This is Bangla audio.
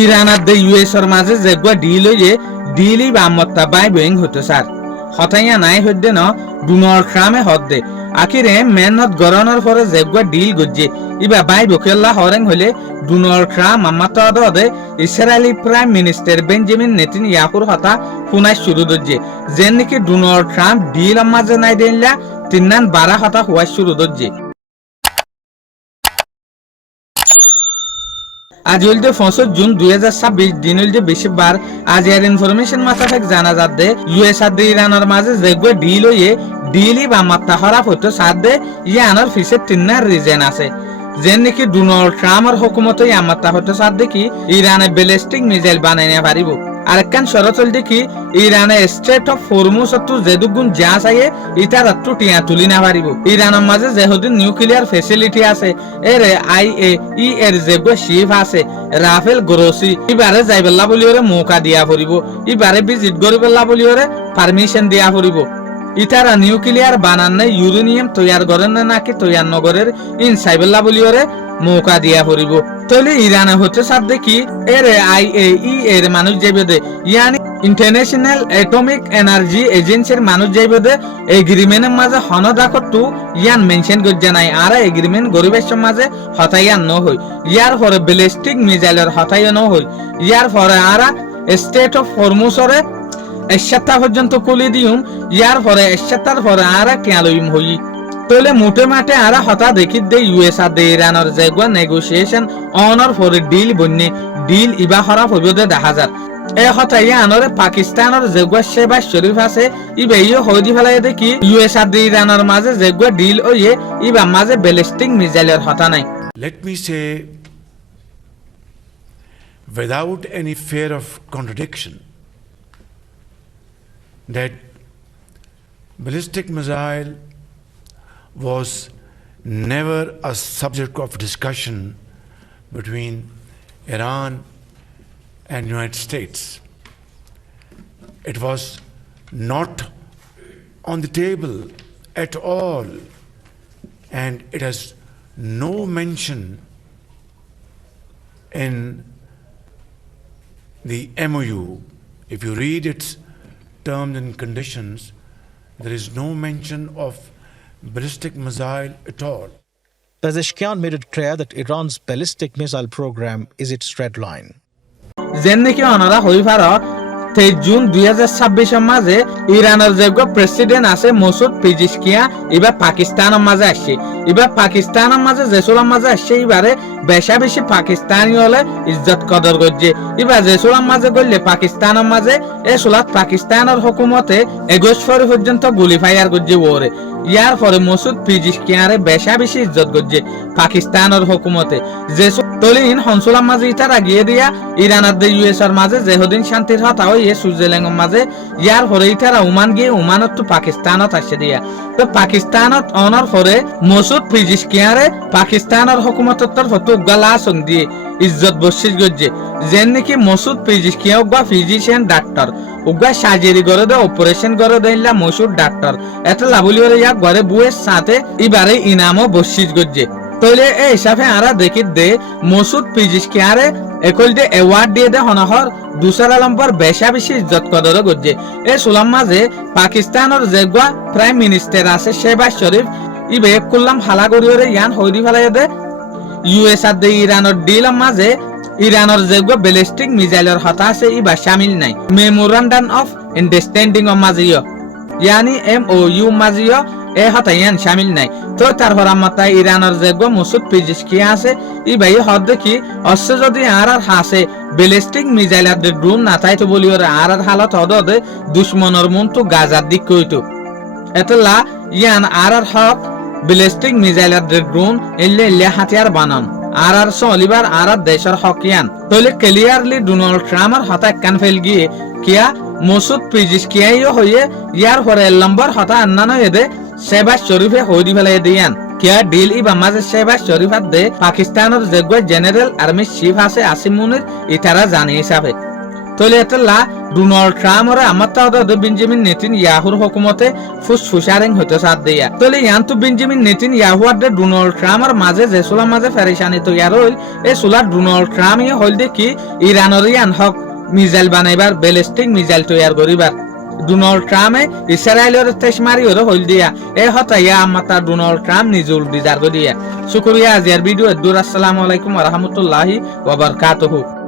ইরান আর দে ইউএসর মাঝে যেগুয়া ডিল হয়ে ডিলই বা মত্তা বাই বেং হতো স্যার হতাইয়া নাই হদ্দে ন ডোনাল্ড ট্রাম্পে হদ্দে আখিরে মেহনত গরনের পরে যেগুয়া ডিল গজ্জে ইবা বাই বকেল্লা হরেং হলে ডোনাল্ড ট্রাম্প আমাত্তা দে ইসরায়েলি প্রাইম মিনিস্টার বেঞ্জামিন নেতানিয়াহুর হতা পুনাই শুরু দজ্জে যেন নাকি ডোনাল্ড ট্রাম্প ডিল মাঝে নাই দিনলা তিন্নান 12 হতা হওয়া শুরু দজ্জে আজ হইল 5 জুন 2026 দিন হইল বেশিবার আজ এর ইনফরমেশন মাথাফেক জানা যাচ্ছে ইউএস আর ইরানের মাঝে যেগুলো ডিল হয়ে ডিলই বা মাত্রা খারাপ হতো সাথে ইয়ানোর ফিসে তিননার রিজন আছে যেন নাকি ডোনাল্ড ট্রাম্পের হুকুমতে আমাত্তা হতো সাথে কি ইরানে ব্যালিস্টিক মিসাইল বানাইতে পারিব আরেকখান সরচল দেখি ইরানে স্ট্রেট অফ হরমুজ তো যেদুগুণ জাহাজ আইয়ে ইটার একটু টিয়া তুলি না পারিব ইরানের মাঝে যেহেতু নিউক্লিয়ার ফেসিলিটি আছে এর IAEA এর যেগুলো শিপ আছে রাফেল গ্রোসি ইবারে যাইবেলা বলিওরে মৌকা দিয়া পড়িব ইবারে ভিজিট করিবেলা বলিওরে পারমিশন দিয়া পড়িব ইটারা নিউক্লিয়ার বানান্নে ইউরেনিয়াম তৈয়ার করেন নাকি তৈয়ার নগরের ইনসাইবেলা বলিওরে মৌকা দিয়া পড়িব তলে ইরানে হচ্ছে সাথে কি এর IAEA এর মানুষ যাইবে দে ইয়ানি ইন্টারন্যাশনাল অ্যাটমিক এনার্জি এজেন্সির মানুষ যাইবে দে এগ্রিমেন্টের মাঝে হনদাকতু ইয়ান মেনশন করছে নাই আর এগ্রিমেন্ট গরিবের মাঝে হতাইয়া ন হই ইয়ার পরে ব্যালিস্টিক মিসাইলের হতাইয়া ন হই ইয়ার পরে আর স্টেট অফ হরমুজরে 1 সপ্তাহ পর্যন্ত খুলে দিউম ইয়ার পরে 1 সপ্তাহ পরে আর কেয়ালইম হই তলে মোটে মাঠে আর হতা দেখি দে ইউএস আর দে ইরানের যেগুলো নেগোসিয়েশন অনর ফর ডিল বন্যে ডিল ইবা খারাপ হইব দে 10,000 এ হতাইয়া আনরে পাকিস্তানের যেগুলো শেবাজ শরীফ আছে ইবা ইয়ে হইদি ফেলাই দেখি ইউএস আর দে ইরানের মাঝে যেগুলো ডিল ওয়ে ইবা মাঝে ব্যালিস্টিক মিসাইলের হতা নাই Let me say without any fear of contradiction that ballistic missile was never a subject of discussion between Iran and United States. It was not on the table at all, and it has no mention in the MOU. If you read its terms and conditions, there is no mention of ballistic missile at all. Pezeshkian made it clear that Iran's ballistic missile program is its red line. যেন নাকি অনারা হই পার 23 জুন 2026 মাঝে ইরানের যেগুলো প্রেসিডেন্ট আছে মসুদ পেজিশকিয়া এবার পাকিস্তানের মাঝে আসছে এবার পাকিস্তানের মাঝে যেসুলার মাঝে আসছে এবারে বেশা বেশি পাকিস্তানি হলে ইজ্জত কদর করছে এবার যেসুলার মাঝে করলে পাকিস্তানের মাঝে এ সুলাত পাকিস্তানের হুকুমতে 21 ফেব্রুয়ারি পর্যন্ত গুলি ফায়ার করছে ওরে ইয়ার পরে মসুদ পেজিশকিয়ারে বেশা বেশি ইজ্জত করছে পাকিস্তানের হুকুমতে যে তলিন হনসুলার মাঝে ইতারা গিয়ে দিয়া ইরান আর ইউএস এর মাঝে যেহদিন শান্তির হতা হয় সুইজারল্যান্ডের মাঝে ইয়ার পরে ইতারা ওমান গিয়ে ওমানত তো পাকিস্তানত আসে দিয়া তো পাকিস্তানত অনার পরে মসুদ পেজিশকিয়ারে পাকিস্তানের হুকুমতের তরফ তো গালা সং দিয়ে ইজ্জত বসিস গজ্জে যেন নাকি মসুদ পেজিশকিয়া বা ফিজিশিয়ান ডাক্তার উগা সার্জারি করে দে অপারেশন করে দেইলা মসুদ ডাক্তার এত লাভলি হলে ইয়া ঘরে বুয়ের সাথে এবারে ইনামও বসিস গজ্জে তইলে এই হিসাবে আরা দেখি দে মসুদ পেজিশকিয়ারে একল দে অ্যাওয়ার্ড দিয়ে দে হনহর দুসরা নম্বর বেশা বেশি ইজ্জত কদর গজ্জে এই সুলাম মাঝে পাকিস্তানের যেগুয়া প্রাইম মিনিস্টার আছে শেহবাজ শরীফ ইবে কুল্লাম হালা করিওরে ইয়ান হইদি ফেলাই দে ইউএস আর দে ইরানের ডিল মাঝে ইরানের যেগুলো ব্যালিস্টিক মিসাইলের হতা আছে ইবা শামিল নাই মেমোরান্ডাম অফ আন্ডারস্ট্যান্ডিং অফ মাঝিও ইয়ানি MOU মাঝিও এ হতা ইয়ান শামিল নাই তো তার হরামাতা ইরানের যেগুলো মসুদ পেজিশকিয়া আছে ইবাই হদ দেখি অশ্ব যদি আর হাসে ব্যালিস্টিক মিসাইল আর ড্রোন না তাই তো বলি ওরা আর হালত হদ দুশ্মনের মন তো গাজার দিক কইতো এতলা ইয়ান আর হক ব্যালিস্টিক মিসাইল আর ড্রোন এলে হাতিয়ার বানান আর সলিবার আর দেশের হকিয়ান তলে ক্লিয়ারলি ডোনাল্ড ট্রাম্পের হতা কান ফেল গিয়ে কিয়া মসুদ পেজিশকিয়াইও হয়ে ইয়ার পরে নম্বর হতা আন্নানো এদে শেহবাজ শরীফে হইদি ফেলাই দিয়ান কিয়া ডিল ইবা মাঝে শেহবাজ শরীফ দে পাকিস্তানের যেগুলো জেনারেল আর্মি চিফ আছে আসিম মুনির ইতারা জানি হিসাবে তলে এতলা ডোনাল্ড ট্রাম্প ওরা আমার তাওদা বেঞ্জামিন নেতানিয়াহুর হুকুমতে ফুসফুসারিং হতে সাথ দিয়া তলে ইয়ান্তু বেঞ্জামিন নেতানিয়াহু আর ডোনাল্ড ট্রাম্পের মাঝে যে সুলা মাঝে ফেরেশানি তৈয়ার হইল এই সুলা ডোনাল্ড ট্রাম্প হইল দেখি ইরানের ইয়ান হক মিসাইল বানাইবার ব্যালিস্টিক মিসাইল তৈয়ার করিবার ডোনাল্ড ট্রাম্পে ইসরায়েলের তেশমারি ওরে হইল দিয়া এই হতাইয়া আমাতা ডোনাল্ড ট্রাম্প নিজুল ডিজার দিয়া শুকরিয়া আজিয়ার ভিডিও দূর আসসালামু আলাইকুম ওয়া রাহমাতুল্লাহি ওয়া বারাকাতুহু।